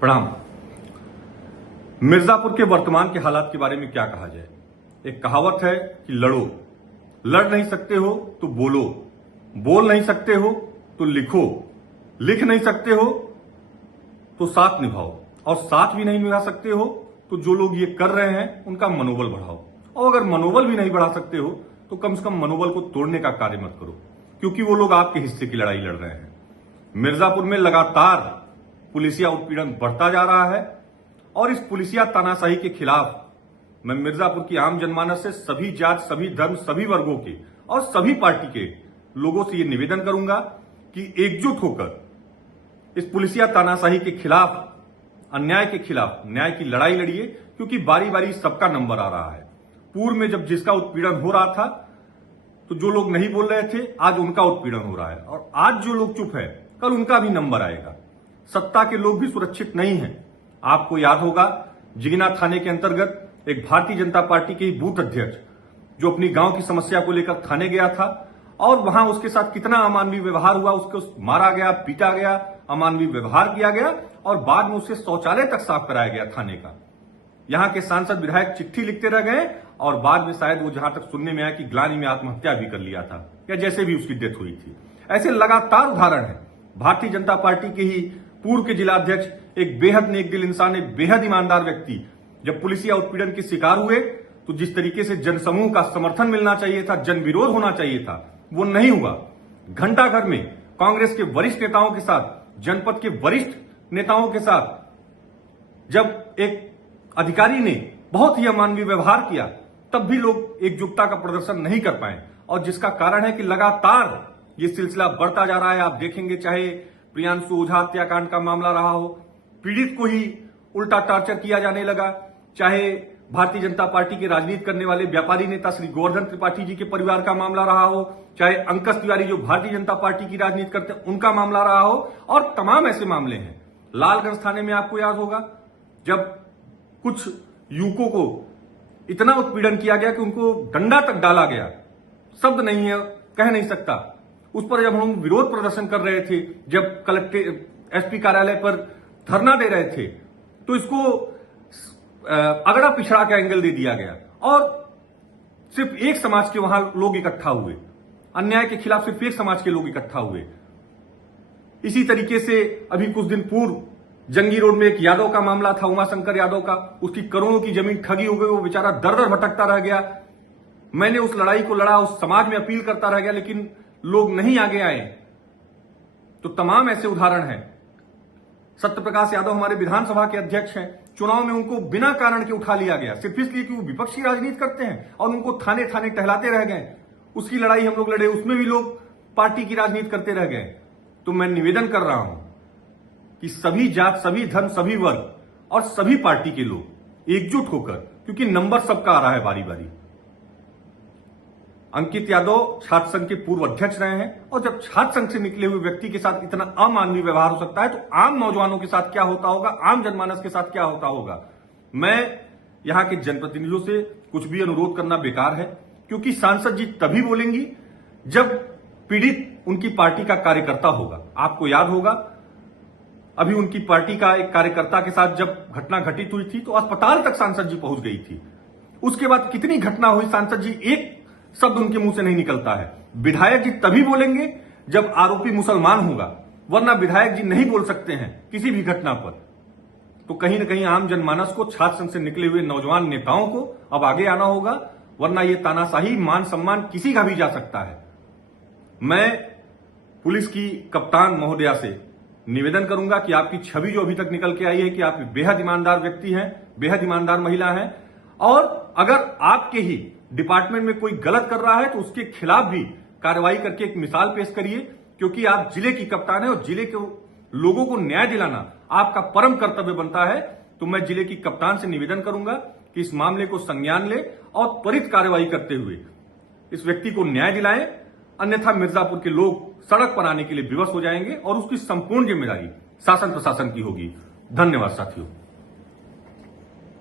प्रणाम। मिर्जापुर के वर्तमान के हालात के बारे में क्या कहा जाए। एक कहावत है कि लड़ नहीं सकते हो तो बोल नहीं सकते हो तो लिख नहीं सकते हो तो साथ निभाओ, और साथ भी नहीं निभा सकते हो तो जो लोग ये कर रहे हैं उनका मनोबल बढ़ाओ, और अगर मनोबल भी नहीं बढ़ा सकते हो तो कम से कम मनोबल को तोड़ने का कार्य मत करो, क्योंकि वो लोग आपके हिस्से की लड़ाई लड़ रहे हैं। मिर्जापुर में लगातार पुलिसिया उत्पीड़न बढ़ता जा रहा है, और इस पुलिसिया तानाशाही के खिलाफ मैं मिर्जापुर की आम जनमानस से सभी जात, सभी धर्म, सभी वर्गों के और सभी पार्टी के लोगों से यह निवेदन करूंगा कि एकजुट होकर इस पुलिसिया तानाशाही के खिलाफ, अन्याय के खिलाफ न्याय की लड़ाई लड़िए, क्योंकि बारी बारी सबका नंबर आ रहा है। पूर्व में जब जिसका उत्पीड़न हो रहा था तो जो लोग नहीं बोल रहे थे आज उनका उत्पीड़न हो रहा है, और आज जो लोग चुप है कल उनका भी नंबर आएगा। सत्ता के लोग भी सुरक्षित नहीं हैं। आपको याद होगा जिगना थाने के अंतर्गत एक भारतीय जनता पार्टी के बूथ अध्यक्ष जो अपनी गांव की समस्या को लेकर थाने गया था, और वहां उसके साथ कितना अमानवीय व्यवहार हुआ, उसको मारा गया, पीटा गया, अमानवीय व्यवहार किया गया, और बाद में उसे शौचालय तक साफ कराया गया थाने का। यहां के सांसद विधायक चिट्ठी लिखते रह गए, और बाद में शायद वो जहां तक सुनने में आया कि ग्लानि में आत्महत्या भी कर लिया था, या जैसे भी उसकी डेथ हुई थी। ऐसे लगातार उदाहरण है। भारतीय जनता पार्टी के ही पूर्व के जिलाध्यक्ष, एक बेहद नेक दिल इंसान, एक बेहद ईमानदार व्यक्ति, जब पुलिसिया उत्पीड़न के शिकार हुए तो जिस तरीके से जनसमूह का समर्थन मिलना चाहिए था, जन विरोध होना चाहिए था, वो नहीं हुआ। घंटाघर में कांग्रेस के वरिष्ठ नेताओं के साथ, जनपद के वरिष्ठ नेताओं के साथ जब एक अधिकारी ने बहुत ही अमानवीय व्यवहार किया, तब भी लोग एकजुटता का प्रदर्शन नहीं कर पाए, और जिसका कारण है कि लगातार ये सिलसिला बढ़ता जा रहा है। आप देखेंगे चाहे प्रियांशु ओझा हत्याकांड का मामला रहा हो, पीड़ित को ही उल्टा टॉर्चर किया जाने लगा, चाहे भारतीय जनता पार्टी के राजनीति करने वाले व्यापारी नेता श्री गोवर्धन त्रिपाठी जी के परिवार का मामला रहा हो, चाहे अंकश तिवारी जो भारतीय जनता पार्टी की राजनीति करते हैं उनका मामला रहा हो, और तमाम ऐसे मामले हैं। लालगंज थाने में आपको याद होगा जब कुछ युवकों को इतना उत्पीड़न किया गया कि उनको डंडा तक डाला गया, शब्द नहीं है, कह नहीं सकता। उस पर जब हम विरोध प्रदर्शन कर रहे थे, जब कलेक्टर एसपी कार्यालय पर धरना दे रहे थे, तो इसको अगड़ा पिछड़ा का एंगल दे दिया गया, और सिर्फ एक समाज के वहां लोग इकट्ठा हुए, अन्याय के खिलाफ सिर्फ एक समाज के लोग इकट्ठा हुए। इसी तरीके से अभी कुछ दिन पूर्व जंगी रोड में एक यादव का मामला था, उमाशंकर यादव का, उसकी करोड़ों की जमीन ठगी हो गई, वो बेचारा दर दर भटकता रह गया। मैंने उस लड़ाई को लड़ा, उस समाज में अपील करता रह गया, लेकिन लोग नहीं आगे आए। तो तमाम ऐसे उदाहरण हैं। सत्यप्रकाश यादव हमारे विधानसभा के अध्यक्ष हैं, चुनाव में उनको बिना कारण के उठा लिया गया, सिर्फ इसलिए कि वो विपक्षी राजनीति करते हैं, और उनको थाने थाने टहलाते रह गए। उसकी लड़ाई हम लोग लड़े, उसमें भी लोग पार्टी की राजनीति करते रह गए। तो मैं निवेदन कर रहा हूं कि सभी जात, सभी धर्म, सभी वर्ग और सभी पार्टी के लोग एकजुट होकर, क्योंकि नंबर सबका आ रहा है बारी बारी। अंकित यादव छात्र संघ के पूर्व अध्यक्ष रहे हैं, और जब छात्र संघ से निकले हुए व्यक्ति के साथ इतना अमानवीय व्यवहार हो सकता है, तो आम नौजवानों के साथ क्या होता होगा, आम जनमानस के साथ क्या होता होगा। मैं यहां के जनप्रतिनिधियों से कुछ भी अनुरोध करना बेकार है, क्योंकि सांसद जी तभी बोलेंगी जब पीड़ित उनकी पार्टी का कार्यकर्ता होगा। आपको याद होगा अभी उनकी पार्टी का एक कार्यकर्ता के साथ जब घटना घटित हुई थी तो अस्पताल तक सांसद जी पहुंच गई थी। उसके बाद कितनी घटना हुई, सांसद जी एक शब्द उनके मुंह से नहीं निकलता है। विधायक जी तभी बोलेंगे जब आरोपी मुसलमान होगा, वरना विधायक जी नहीं बोल सकते हैं किसी भी घटना पर। तो कहीं ना कहीं आम जनमानस को, छात्र संघ से निकले हुए नौजवान नेताओं को अब आगे आना होगा, वरना यह तानाशाही, मान सम्मान किसी का भी जा सकता है। मैं पुलिस की कप्तान महोदया से निवेदन करूंगा कि आपकी छवि जो अभी तक निकल के आई है कि आप बेहद ईमानदार व्यक्ति हैं, बेहद ईमानदार महिला हैं, और अगर आपके ही डिपार्टमेंट में कोई गलत कर रहा है तो उसके खिलाफ भी कार्रवाई करके एक मिसाल पेश करिए, क्योंकि आप जिले की कप्तान है और जिले के लोगों को न्याय दिलाना आपका परम कर्तव्य बनता है। तो मैं जिले की कप्तान से निवेदन करूंगा कि इस मामले को संज्ञान ले और त्वरित कार्रवाई करते हुए इस व्यक्ति को न्याय दिलाएं, अन्यथा मिर्जापुर के लोग सड़क पर आने के लिए विवश हो जाएंगे, और उसकी संपूर्ण जिम्मेदारी शासन प्रशासन की होगी। धन्यवाद साथियों।